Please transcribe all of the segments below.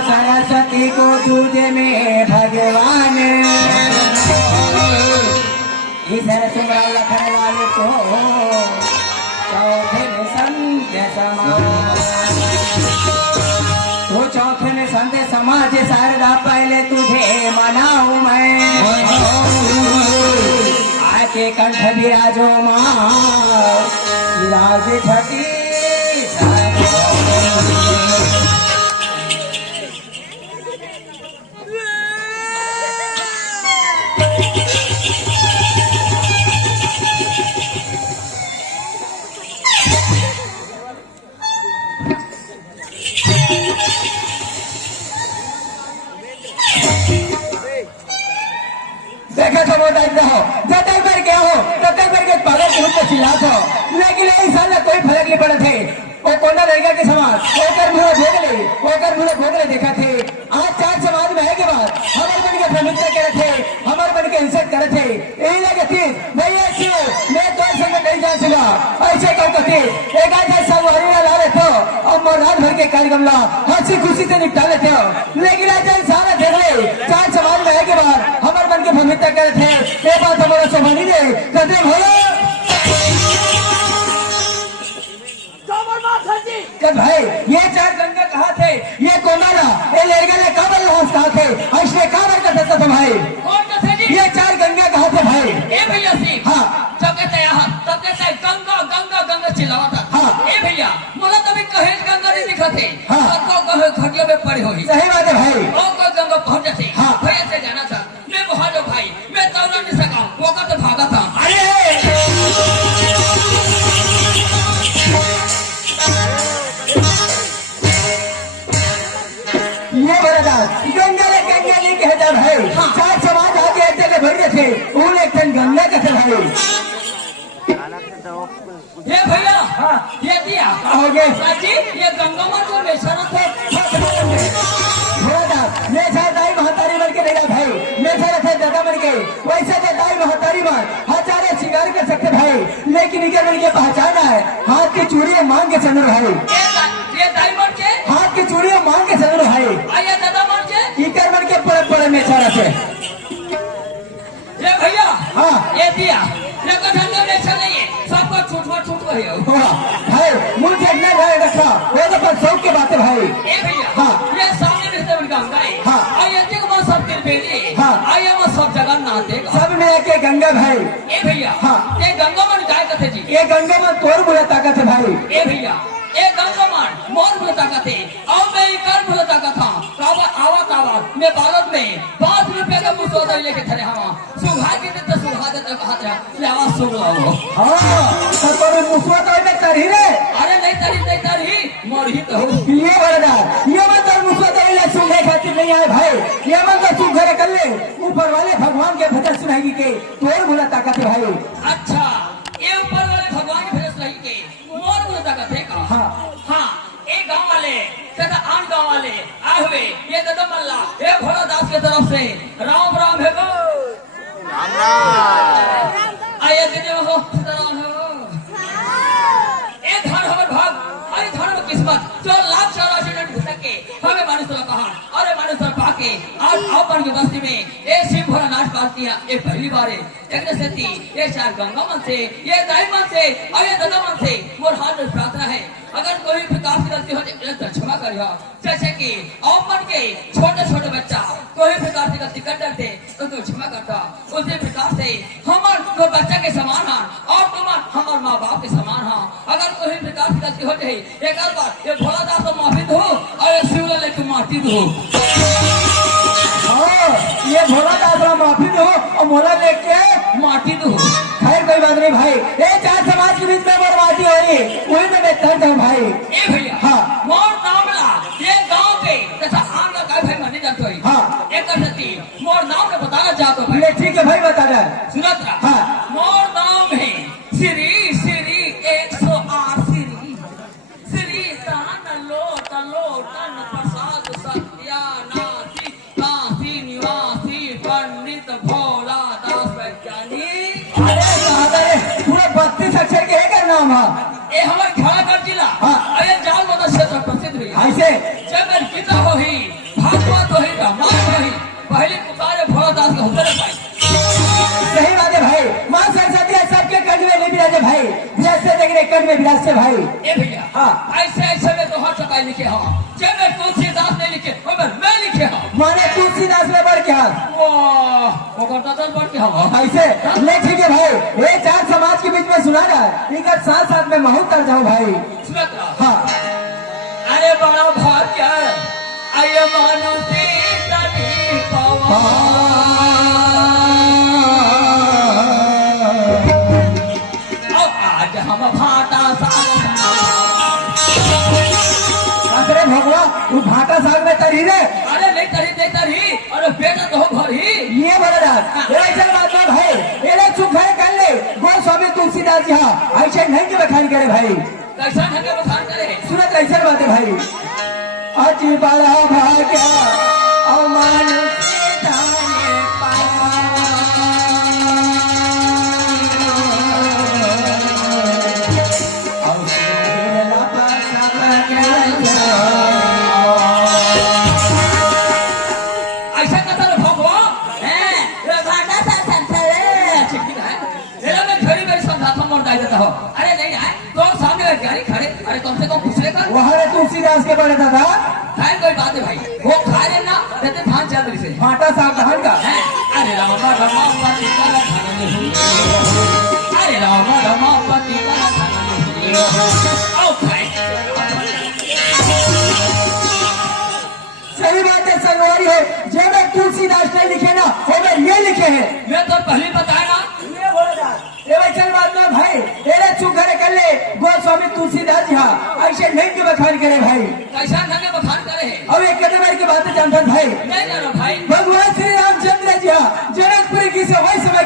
सरस्वती को दूजे में भगवान इधर सुमरा लखन वाले को चौथे में संध्या समाज तो चौथे में संध्या समाज शारदा पहले तुझे मनाऊं मैं आके कंठ विराजो माँ विराज छठी देखा तो वो देखता हो जब तक पर क्या हो तब तक पर के पागल के रूप में चिल्लाते हो लेकिन इस साल कोई फर्क नहीं पड़ा थे वो कोना रहेगा के समाज ओकर मुँह भोगले देखा थे आज चार समाज में है के बाद हमारे बन के प्रमुखता करे थे हमारे बन के हिंसक करे थे यही लगे थी भैया शिव मैं तो संग नहीं जा सका ऐसे कहो कहते एक आज सब हरिया ला रहे थे और रात भर के कार्यक्रम ला हंसी खुशी से निपटा लेते हो लेकिन आज सारा देख ले चार समाज में है के बाद हमारे बन के प्रमुखता करे थे ये बात हमारा संभाली दे कहते भैया भाई ये चार गंगा कहाँ थे ये कोमाला ये लेरगले काबल लाश कहाँ थे ऐसे काबर का था भाई कौन का थे जी ये चार गंगा कहाँ थे भाई ए भैया सिंह हाँ जब कहते यहाँ तब कहते गंगा गंगा गंगा चिल्लावा था हाँ ए भैया मुझे तभी कहे गंगा नहीं दिखा थे हाँ सबको कहे खटिया में पड़ी होगी सही बात है भाई और कोई गंगा पहुंच जाते हाँ भैया से जाना था मैं वहाँ जो भाई मैं थे उन एक ठन गंगा का थे भाई। ये भैया हाँ ये दिया हो गए साची ये गंगा माँ को बेचारा था मैं शायद दाई महतारी बन के नहीं भाई, मैं शायद दादा बन के वैसे तो दाई महतारी बन हजारे श्रृंगार कर सकते भाई, लेकिन इनके मन के पहचाना है हाथ की चूड़ियां मांग के सनर भाई, ये डायमंड के हाथ की चूड़ियां मांग के सनर भाई, आया दादा मन के इकर मन के बड़े बड़े में सारा से ये भैया हाँ ये दिया ये कथा तो बेचा नहीं है सबको छूट गई है भाई मुझे नहीं भाई रखा वो तो पर शौक की बात है भाई। ये भैया हाँ ये सामने में से गंगा है हाँ आया देखो वो सब तिरबेली हाँ आया वो सब जगह नहाते सब में के गंगा भाई। ये भैया हाँ ये गंगा मन गाय कथे जी ये गंगा में तोर बुरा ताकत है भाई। ये भैया ये गंगा मन मोर बुरा ताकत है और मैं कर बुरा ताकत था आवाज मैं बालक में 5 रुपए का मुसौदा लेके खड़े हम सुहा के तो सुहा देते हाथ ले आवाज सुन लो हाँ तो तोर मुसवा तो में तरही रे अरे नहीं तरी मोर ही तो ये बरदार ये मत तोर मुसवा तो ले सुनने खातिर नहीं आए भाई, ये मत तो तू घरे कर ले ऊपर वाले भगवान के भजन सुनाएगी के तोर बुरा ताकत है भाई। अच्छा ये ऊपर वाले भगवान के भजन सुनाएगी के मोर बुरा ताकत है का हाँ हाँ एक गांव वाले तथा आन गांव वाले आए हुए ये दादा मल्ला ये भोला दास की तरफ से राम राम है गो राम राम आया दीदी हो सीताराम हो ए धन हमर भाग अरे धन में किस्मत जो लाख 84 भटके हमें मनुष्य का कहा अरे मनुष्य पाके आज अपन की बस्ती में ये शिव भोला नाच पाल किया ये पहली बार है एक सती ये चार गंगा मन से ये दाई मन से और ये दादा मन से मोर हाथ में प्रार्थना है अगर कोई प्रकार की गलती हो जाए तो क्षमा करियो जैसे कि अपन के छोटे बच्चा कोई प्रकार की गलती कर देते तो क्षमा करता उसी प्रकार से हमार तो बच्चा के समान है और तुम हमार माँ बाप के समान है अगर कोई प्रकार की गलती हो जाए एक बार ये भोला दास को माफी दो और ये शिवला लेके माफी दो हाँ ये भोला दास माफी दो और मोला लेके माटी दो खैर कोई बात नहीं भाई, ये चार समाज के बीच में बर्बादी हो रही वही में मैं तर्क हूँ भाई। ए भैया हाँ मोर नामला ये गांव पे तथा आन का काय भाई माने जाते हो हाँ एक सती मोर नाम ने बताना चाहते हो भाई ये ठीक है भाई बता रहा है सुनत रहा हाँ मोर नाम है श्री 108 श्री तलो तन प्रसाद सत्यानाथी काशी निवासी पंडित भोला दास वैज्ञानिक अरे पूरा 32 अक्षर के एक नाम है ये हमारे झारखंड जिला हाँ अरे जाल मत क्षेत्र प्रसिद्ध है ऐसे जब मेरी पिता हो ही भागवत हो ही रामायण हो ही पहले पुकारे भोला दास का होते भाई सही बात है भाई, माँ सरस्वती सबके कंठ में नहीं विराजे भाई, विराज से लेकिन कंठ में विराज से भाई। ए भैया हाँ ऐसे में तो हर चकाई लिखे हो जब मैं तुलसीदास ने लिखे मैं लिखे हो माने तुलसीदास में बढ़ के हाथ वो करता था बढ़ के हो ऐसे ले ठीक है भाई, ये चार समाज के बीच में सुना रहा है इनका साथ में महूत कर जाओ भाई। सुनत रहा हाँ अरे बड़ा भाग्य आय मानुषी तनी पवा आज हम भाटा अरे भगवान वो भाटा साग में तरी रे अरे नहीं तरी अरे बेटा तो घर ही ये बोला ऐसा बात है भाई, ये चुप है कर ले गोस्वामी तुलसीदास जी हाँ ऐसे नहीं के बखान करे भाई। कैसा ढंगे बखान करे सुनत ऐसा बात है भाई, अति बड़ा भाग्य अमन अरे नहीं आए तो सामने गाड़ी खड़े अरे कम से कम पूछने का वहाँ तुलसीदास के बड़े दादा खाए कोई बात है भाई वो खा लेना कहते धान चादरी से भाटा साग धान का अरे रामा रमापति अरे रामा रमापति सही बात है संगवारी है जब मैं तुलसीदास ने लिखे ना वो मैं ये लिखे हैं मैं तो पहले बताया ना ये बोला चल बात में भाई तेरे चुप करे कर ले गोस्वामी तुलसीदास जी हाँ ऐसे नहीं के बखान करे भाई कैसा ढंगे बखान करे अब एक कदम की बातें जानता भाई नहीं जानो भाई भगवान श्री रामचंद्र जी हाँ जनकपुरी की से वही समय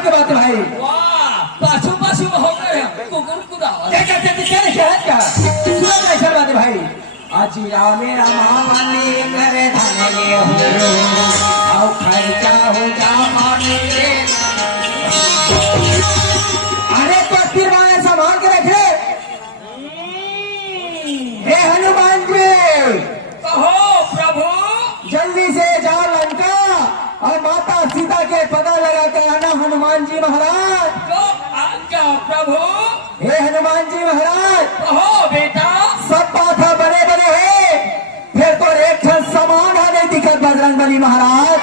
अजीरा मेरा मामली करे धने हो और खर्चा हो जा माने अरे तो तीर वाले सामान के रखे हे हनुमान जी कहो प्रभु। जल्दी से जाओ लंका और माता सीता के पता लगा कर आना हनुमान जी महाराज। तो आज्ञा प्रभु। हे हनुमान जी महाराज कहो बेटा। सब पाथा बड़े बड़े है फिर तो एक ठन समान है नहीं दिखत बजरंगबली महाराज।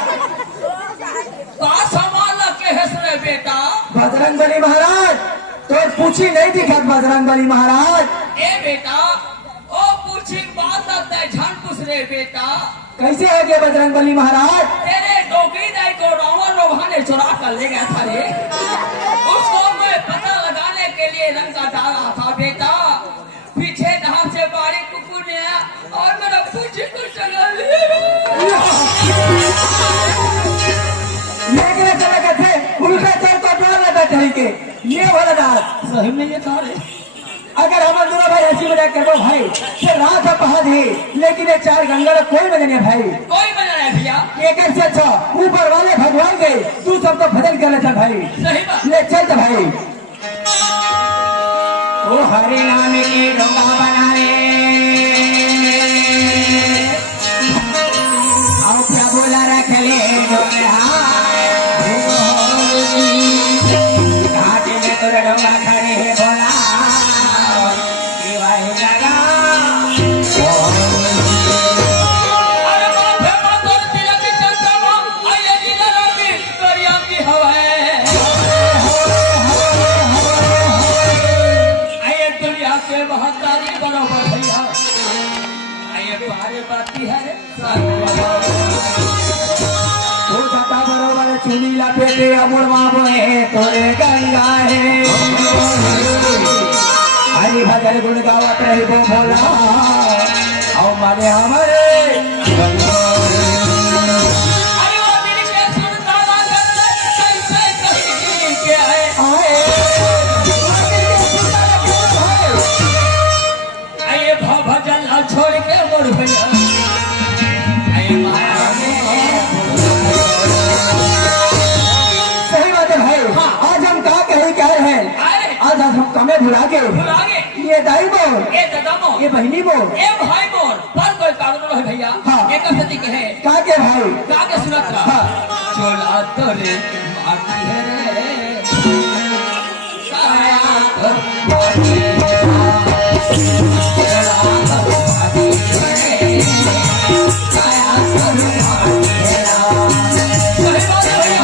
का सामान के हंसने बेटा। बजरंगबली महाराज तो पूछी नहीं दिखत बजरंगबली महाराज। ए बेटा ओ पूछी बात लगता है झन पूछ रे बेटा। कैसे हो गए बजरंगबली महाराज। तेरे डोगरी दाई को रावण लोहा ने चुरा कर ले गया था रे। उसको मैं पता लगाने के लिए लंका जा रहा था बेटा। पीछे धाम से बारी कुकुर ने आया और मेरा पूछी को चला लिया। लेकिन चले गए थे उल्टा चल को डर लगा चल के ये वाला दास सही में ये था रे। अगर हमारे दोनों भाई हंसी मजाक करो भाई फिर रात है पहा दे लेकिन ये चार गंगा कोई मजा नहीं भाई। कोई मजा नहीं भैया। एक से अच्छा ऊपर वाले भगवान गए तू सबको बदल कर लेता भाई। सही बात। ले चल भाई। ओ हरे नाम की डोंगा बनाए और क्या बोला रख ले घाटी में तो डोंगा खड़े है बोला अरे माथे माथोर तिलक चंद्रमा आये नीला की करिया की हवाएं। आये दुनिया के महतारी बरोबर भैया। आये बारे बाती है तो छटा बरोबर चुनी लपेटे अमुड़वा बोए तोरे गंगा है हरि भजन गुण गावत रही वो भोला और माने हमारे अरे वो दिल के सुनता लगता कैसे कहीं के है। आए आये भजन छोड़ के मोर भैया। आये माया सही बात है भाई। आज हम कहा कहीं कह रहे हैं आज हम कमे भुला के आगे ये दाई बोल ए दादा ये बहनी बोल ए भाई मोर पर कोई कारण रहे भैया। हाँ। एक सती कहे का के भाई काके सुनत रहा। हाँ। चोला तोरे माटी है रे काया तो माटी है चोला तो माटी है काया तो माटी है। सही बात है भैया।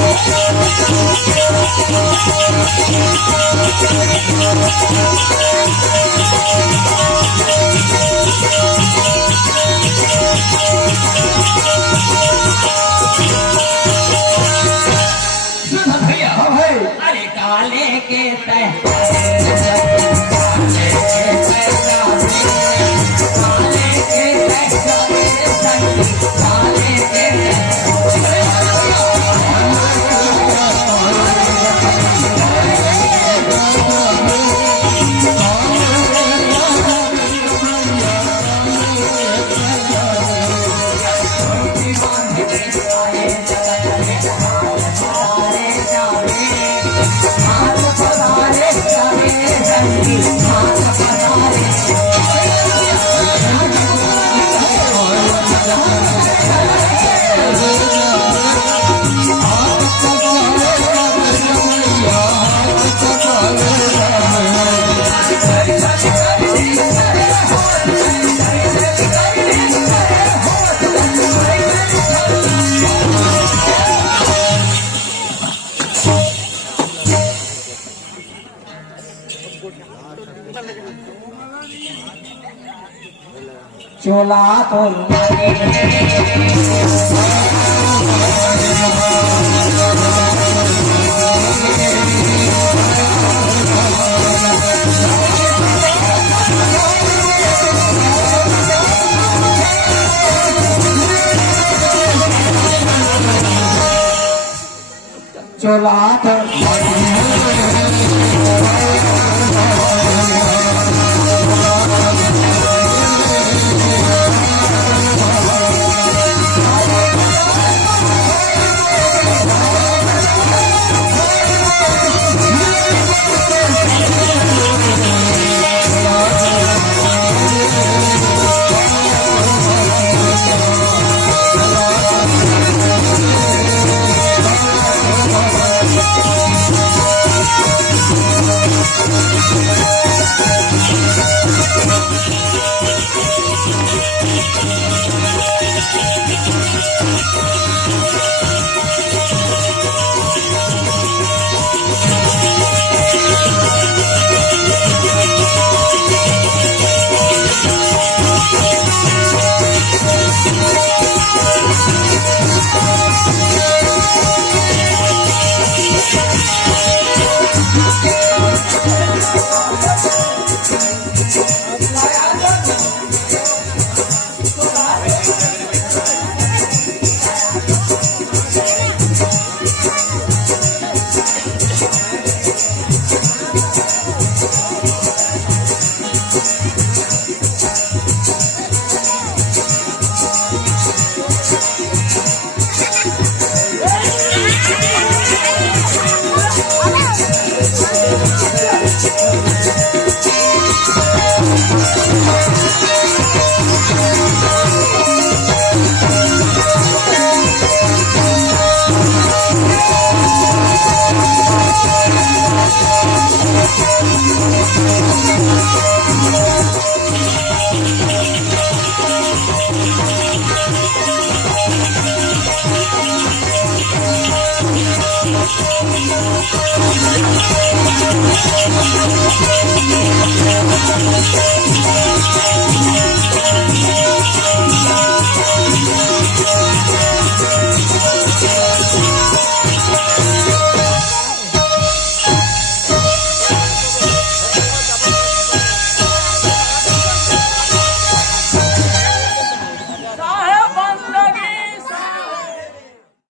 Oh सुधर भैया हाँ भाई अरे काले के तय काले के तय काले के चोला तो चोला तो